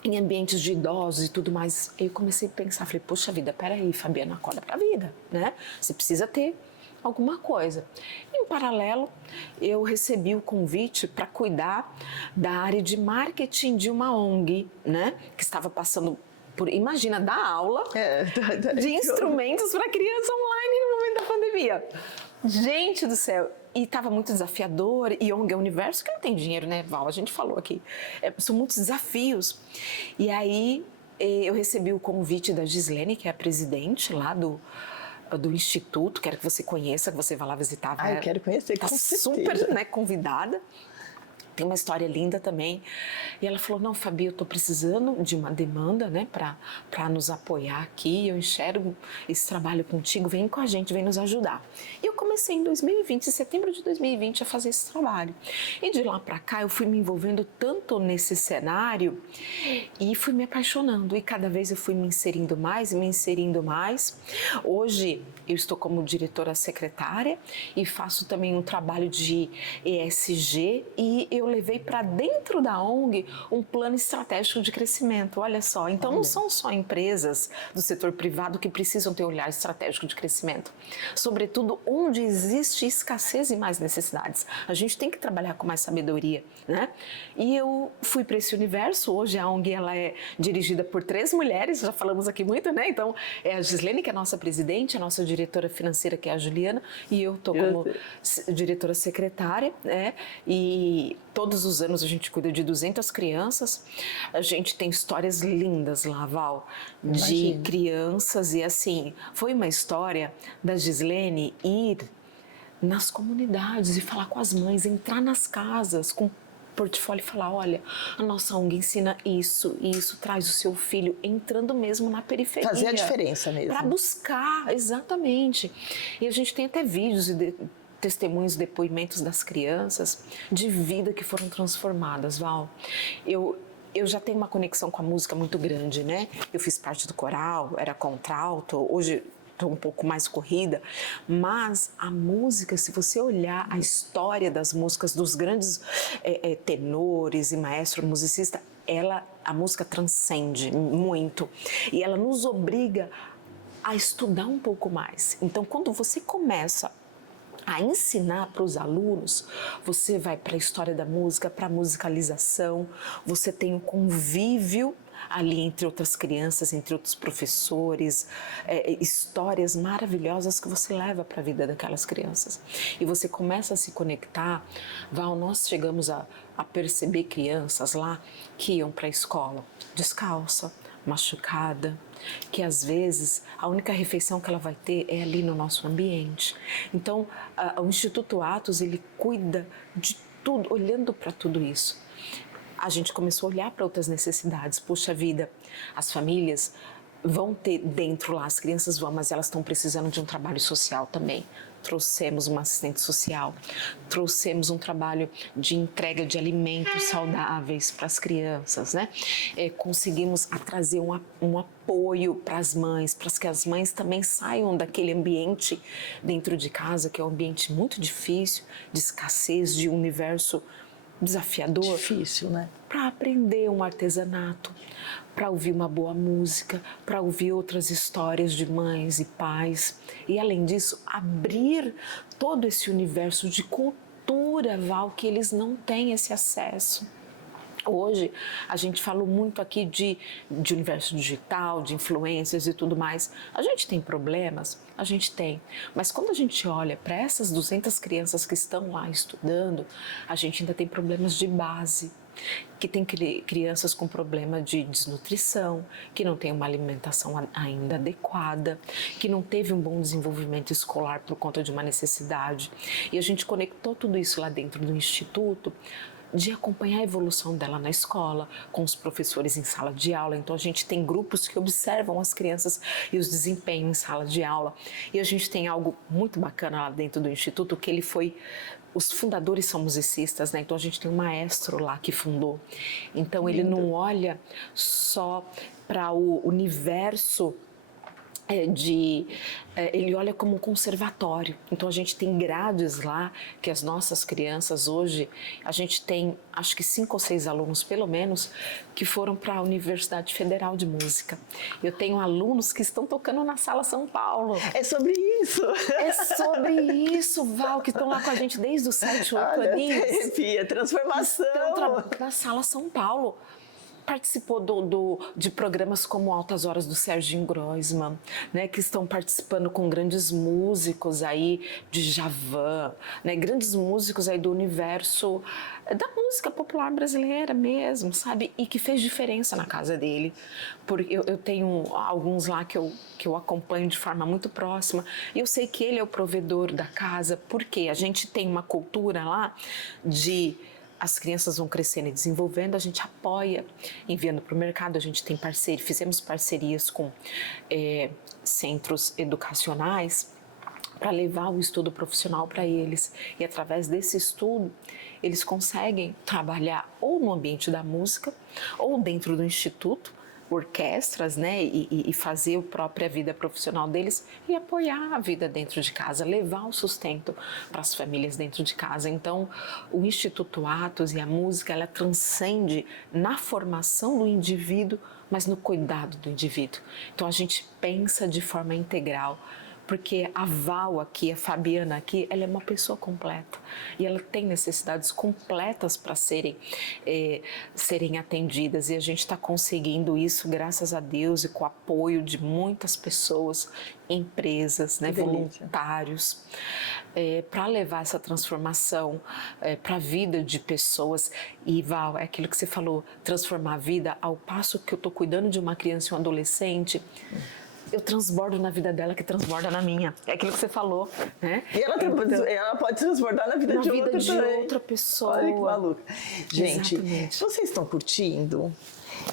ambientes de idosos e tudo mais. Aí eu comecei a pensar, falei, poxa vida, peraí, Fabiana, acorda pra vida, né? Você precisa ter alguma coisa. Em paralelo, eu recebi o convite para cuidar da área de marketing de uma ONG, né? Que estava passando por, imagina, dar aula de instrumentos para criança online no momento da pandemia. Gente do céu! E estava muito desafiador, e ONG é um universo que não tem dinheiro, né, Val? A gente falou aqui. São muitos desafios. E aí, eu recebi o convite da Gislene, que é a presidente lá do Instituto, quero que você conheça, que você vá lá visitar. Eu quero conhecer, tá com certeza. super, né, convidada. tem uma história linda também. E ela falou, não, Fabi, eu estou precisando de uma demanda, né, para nos apoiar aqui, eu enxergo esse trabalho contigo, vem com a gente, vem nos ajudar. E eu comecei em 2020, em setembro de 2020, a fazer esse trabalho. E de lá para cá eu fui me envolvendo tanto nesse cenário e fui me apaixonando. E cada vez eu fui me inserindo mais e me inserindo mais. Hoje eu estou como diretora secretária e faço também um trabalho de ESG e eu levei para dentro da ONG um plano estratégico de crescimento, olha só. Então não são só empresas do setor privado que precisam ter um olhar estratégico de crescimento, sobretudo onde existe escassez e mais necessidades. A gente tem que trabalhar com mais sabedoria, né? E eu fui para esse universo. Hoje a ONG ela é dirigida por 3 mulheres, já falamos aqui muito, né? Então é a Gislene, que é a nossa presidente, a nossa diretora financeira, que é a Juliana, e eu estou como diretora secretária, né? E todos os anos a gente cuida de 200 crianças. A gente tem histórias lindas lá, Val, de crianças. E assim, foi uma história da Gislene ir nas comunidades e falar com as mães, entrar nas casas com portfólio e falar, olha, a nossa ONG ensina isso, e isso traz o seu filho entrando mesmo na periferia. Fazer a diferença mesmo. Para buscar, exatamente. E a gente tem até vídeos e testemunhos, depoimentos das crianças de vida que foram transformadas, Val. Eu já tenho uma conexão com a música muito grande, né? Eu fiz parte do coral, era contralto, hoje estou um pouco mais corrida, mas a música, se você olhar a história das músicas dos grandes tenores e maestros musicistas, a música transcende muito e ela nos obriga a estudar um pouco mais. Então, quando você começa a ensinar para os alunos, você vai para a história da música, para a musicalização, você tem um convívio ali entre outras crianças, entre outros professores, histórias maravilhosas que você leva para a vida daquelas crianças. E você começa a se conectar. Val, nós chegamos a perceber crianças lá que iam para a escola descalça, machucada, que às vezes a única refeição que ela vai ter é ali no nosso ambiente. Então, o Instituto Atos, ele cuida de tudo, olhando para tudo isso. A gente começou a olhar para outras necessidades. Puxa vida, as famílias vão ter dentro lá, as crianças vão, mas elas estão precisando de um trabalho social também. Trouxemos uma assistente social, trouxemos um trabalho de entrega de alimentos saudáveis para as crianças, né? Conseguimos trazer um apoio para as mães, para que as mães também saiam daquele ambiente dentro de casa, que é um ambiente muito difícil, de escassez, de um universo desafiador. Difícil, né? Para aprender um artesanato, para ouvir uma boa música, para ouvir outras histórias de mães e pais. E, além disso, abrir todo esse universo de cultura, Val, que eles não têm esse acesso. Hoje, a gente falou muito aqui de universo digital, de influências e tudo mais. A gente tem problemas? A gente tem. Mas quando a gente olha para essas 200 crianças que estão lá estudando, a gente ainda tem problemas de base. Que tem crianças com problema de desnutrição, que não tem uma alimentação ainda adequada, que não teve um bom desenvolvimento escolar por conta de uma necessidade. E a gente conectou tudo isso lá dentro do Instituto, de acompanhar a evolução dela na escola, com os professores em sala de aula. Então a gente tem grupos que observam as crianças e os desempenhos em sala de aula. E a gente tem algo muito bacana lá dentro do Instituto, que ele foi... Os fundadores são musicistas, né? Então a gente tem um maestro lá que fundou. Então ele não olha só para o universo ele olha como um conservatório. Então a gente tem grades lá que as nossas crianças hoje, a gente tem acho que 5 ou 6 alunos pelo menos que foram para a Universidade Federal de Música. Eu tenho alunos que estão tocando na Sala São Paulo. É sobre isso. É sobre isso, Val, que estão lá com a gente desde os 7, 8 aninhos. Arrepia, transformação. Estão na Sala São Paulo. Participou de programas como Altas Horas do Serginho Groisman, né, que estão participando com grandes músicos aí de Djavan, né, grandes músicos aí do universo da música popular brasileira mesmo, sabe? E que fez diferença na casa dele. Porque eu tenho alguns lá que eu acompanho de forma muito próxima e eu sei que ele é o provedor da casa, porque a gente tem uma cultura lá de as crianças vão crescendo e desenvolvendo, a gente apoia, enviando para o mercado. A gente tem fizemos parcerias com centros educacionais para levar o estudo profissional para eles. E através desse estudo, eles conseguem trabalhar ou no ambiente da música, ou dentro do instituto, orquestras, né, e fazer a própria vida profissional deles e apoiar a vida dentro de casa, levar o sustento para as famílias dentro de casa. Então, o Instituto Atos e a música, ela transcende na formação do indivíduo, mas no cuidado do indivíduo. Então, a gente pensa de forma integral, porque a Val aqui, a Fabiana aqui, ela é uma pessoa completa e ela tem necessidades completas para serem atendidas, e a gente está conseguindo isso graças a Deus e com o apoio de muitas pessoas, empresas, né, voluntários, para levar essa transformação para a vida de pessoas. E Val, é aquilo que você falou, transformar a vida. Ao passo que eu estou cuidando de uma criança e um adolescente, eu transbordo na vida dela que transborda na minha. É aquilo que você falou, né? E ela pode transbordar na vida de outra pessoa. Olha que maluca. Gente, exatamente. Vocês estão curtindo?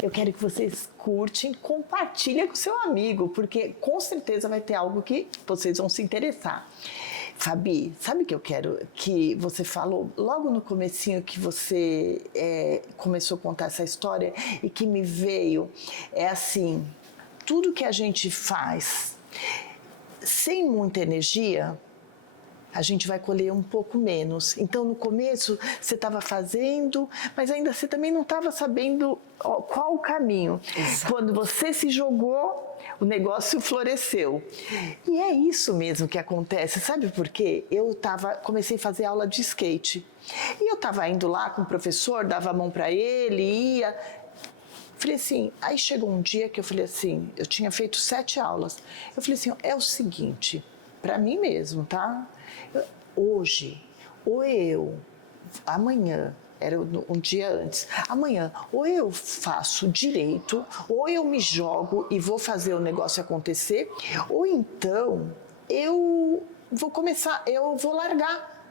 Eu quero que vocês curtem, compartilhem com seu amigo, porque com certeza vai ter algo que vocês vão se interessar. Fabi, sabe o que eu quero? Que você falou logo no comecinho que você começou a contar essa história e que me veio, assim... Tudo que a gente faz sem muita energia, a gente vai colher um pouco menos. Então, no começo, você estava fazendo, mas ainda você também não estava sabendo qual o caminho. Exato. Quando você se jogou, o negócio floresceu. E é isso mesmo que acontece. Sabe por quê? Comecei a fazer aula de skate. E eu estava indo lá com o professor, dava a mão para ele, ia... Falei assim, aí chegou um dia que eu falei assim, eu tinha feito 7 aulas. Eu falei assim, é o seguinte, para mim mesmo, tá? Hoje, amanhã, era um dia antes, amanhã, ou eu faço direito, ou eu me jogo e vou fazer o negócio acontecer, ou então eu vou largar.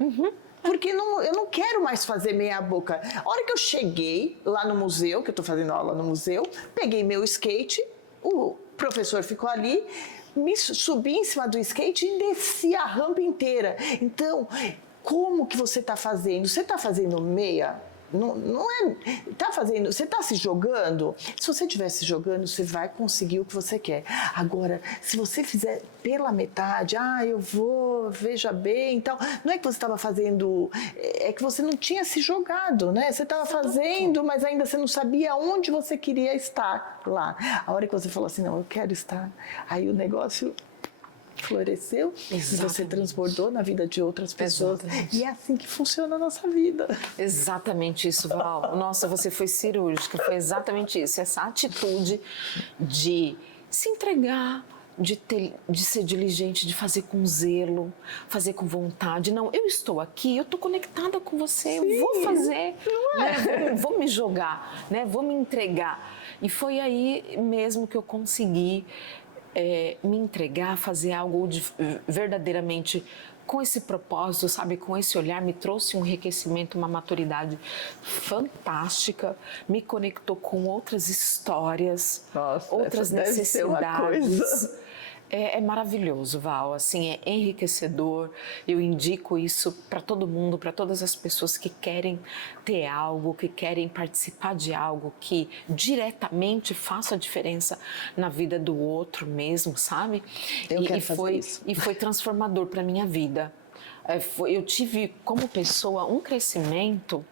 Porque eu não quero mais fazer meia boca. A hora que eu cheguei lá no museu, que eu estou fazendo aula no museu, peguei meu skate, o professor ficou ali, subi em cima do skate e desci a rampa inteira. Então, como que você está fazendo? Você está fazendo meia? Não é. Tá fazendo. Você está se jogando? Se você estiver se jogando, você vai conseguir o que você quer. Agora, se você fizer pela metade, eu vou, veja bem e tal, não é que você estava fazendo, é que você não tinha se jogado, né? Você estava fazendo, mas ainda você não sabia onde você queria estar lá. A hora que você falou assim, não, eu quero estar, aí o negócio floresceu. Exatamente. E você transbordou na vida de outras pessoas. Exatamente. E é assim que funciona a nossa vida. Exatamente isso, Val. Nossa, você foi cirúrgica, foi exatamente isso. Essa atitude de se entregar, de ser diligente, de fazer com zelo, fazer com vontade. Não, eu estou aqui, eu estou conectada com você, sim, eu vou fazer, né? Vou me jogar, né? Vou me entregar. E foi aí mesmo que eu consegui me entregar, fazer algo verdadeiramente com esse propósito, sabe, com esse olhar, me trouxe um enriquecimento, uma maturidade fantástica, me conectou com outras histórias, outras necessidades. É maravilhoso, Val, assim, é enriquecedor. Eu indico isso para todo mundo, para todas as pessoas que querem ter algo, que querem participar de algo que diretamente faça a diferença na vida do outro mesmo, sabe? Eu quero fazer isso. E foi transformador para minha vida. Eu tive como pessoa um crescimento,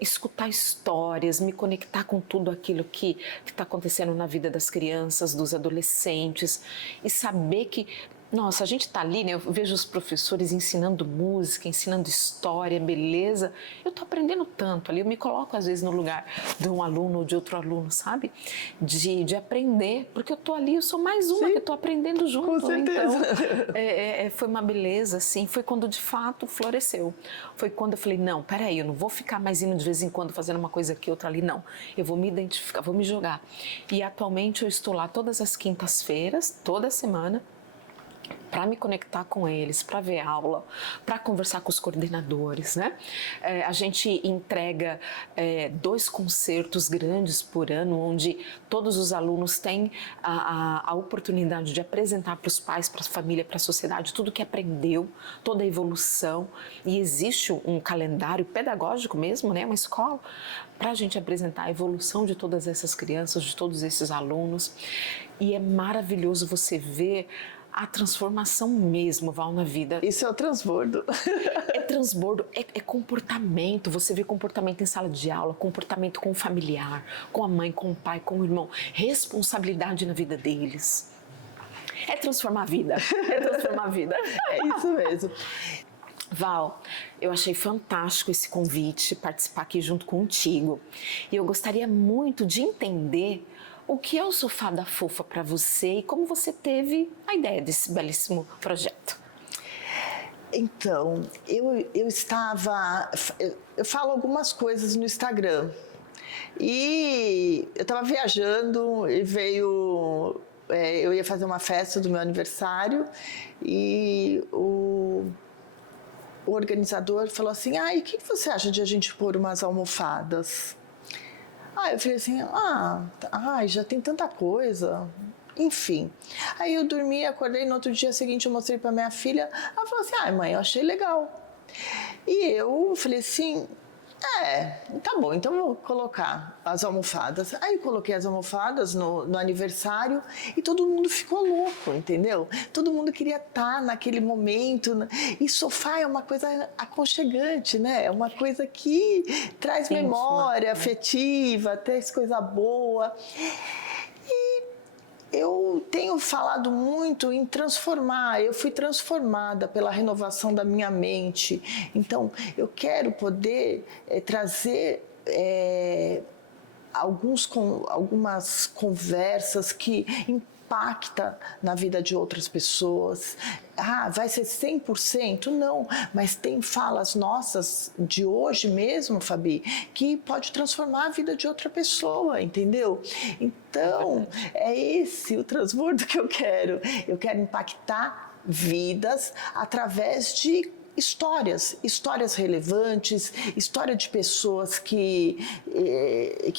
escutar histórias, me conectar com tudo aquilo que está acontecendo na vida das crianças, dos adolescentes, e saber que, nossa, a gente está ali, né? Eu vejo os professores ensinando música, ensinando história, beleza. Eu estou aprendendo tanto ali, eu me coloco às vezes no lugar de um aluno ou de outro aluno, sabe? De aprender, porque eu estou ali, eu sou mais uma, sim, que estou aprendendo junto. Com certeza. Então, foi uma beleza, assim, foi quando de fato floresceu. Foi quando eu falei, não, peraí, eu não vou ficar mais indo de vez em quando fazendo uma coisa aqui, outra ali, não. Eu vou me identificar, vou me jogar. E atualmente eu estou lá todas as quintas-feiras, toda semana, para me conectar com eles, para ver aula, para conversar com os coordenadores, né? A gente entrega 2 concertos grandes por ano, onde todos os alunos têm a oportunidade de apresentar para os pais, para a família, para a sociedade, tudo que aprendeu, toda a evolução. E existe um calendário pedagógico mesmo, né? Uma escola, para a gente apresentar a evolução de todas essas crianças, de todos esses alunos. E é maravilhoso você ver a transformação mesmo, Val, na vida. Isso é o transbordo. É transbordo, é comportamento. Você vê comportamento em sala de aula, comportamento com o familiar, com a mãe, com o pai, com o irmão. Responsabilidade na vida deles. É transformar a vida. É transformar a vida. É isso mesmo. Val, eu achei fantástico esse convite, participar aqui junto contigo. E eu gostaria muito de entender o que é o Sofá da Fofa para você e como você teve a ideia desse belíssimo projeto. Então, eu falo algumas coisas no Instagram e eu estava viajando e veio, eu ia fazer uma festa do meu aniversário e o organizador falou assim, e o que você acha de a gente pôr umas almofadas? Eu falei assim, já tem tanta coisa, enfim. Aí eu dormi, acordei, no outro dia seguinte eu mostrei para minha filha, ela falou assim, mãe, eu achei legal. E eu falei assim, tá bom, então eu vou colocar as almofadas. Aí eu coloquei as almofadas no aniversário e todo mundo ficou louco, entendeu? Todo mundo queria estar naquele momento. E sofá é uma coisa aconchegante, né? É uma coisa que traz memória afetiva, traz coisa boa. Eu tenho falado muito em transformar, eu fui transformada pela renovação da minha mente, então eu quero poder trazer algumas conversas que impactam na vida de outras pessoas. Vai ser 100%? Não, mas tem falas nossas de hoje mesmo, Fabi, que pode transformar a vida de outra pessoa, entendeu? Então, é esse o transbordo que eu quero. Eu quero impactar vidas através de histórias relevantes, história de pessoas que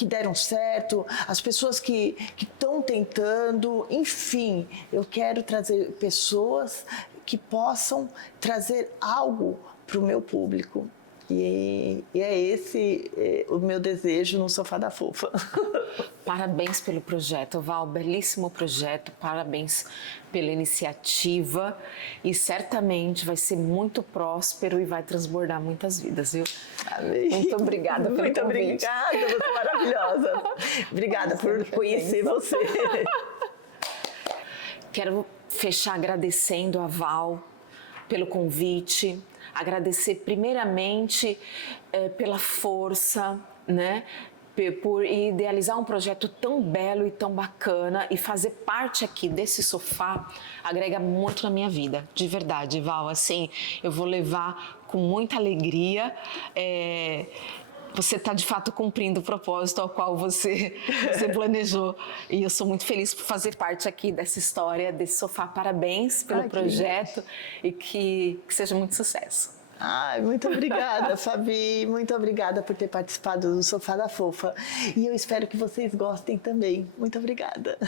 deram certo, as pessoas que estão tentando, enfim, eu quero trazer pessoas que possam trazer algo para o meu público. E é esse o meu desejo no Sofá da Fofa. Parabéns pelo projeto, Val, belíssimo projeto, parabéns pela iniciativa e certamente vai ser muito próspero e vai transbordar muitas vidas, viu? Amém. Muito obrigada pelo Muito convite. obrigada, você é maravilhosa. Obrigada por conhecer você. Quero fechar agradecendo a Val pelo convite, agradecer primeiramente pela força, né? Por idealizar um projeto tão belo e tão bacana e fazer parte aqui desse sofá agrega muito na minha vida, de verdade, Val, assim, eu vou levar com muita alegria, você está de fato cumprindo o propósito ao qual você planejou e eu sou muito feliz por fazer parte aqui dessa história, desse sofá, parabéns pelo projeto e que seja muito sucesso. Muito obrigada, Fabi. Muito obrigada por ter participado do Sofá da Fofa. E eu espero que vocês gostem também. Muito obrigada.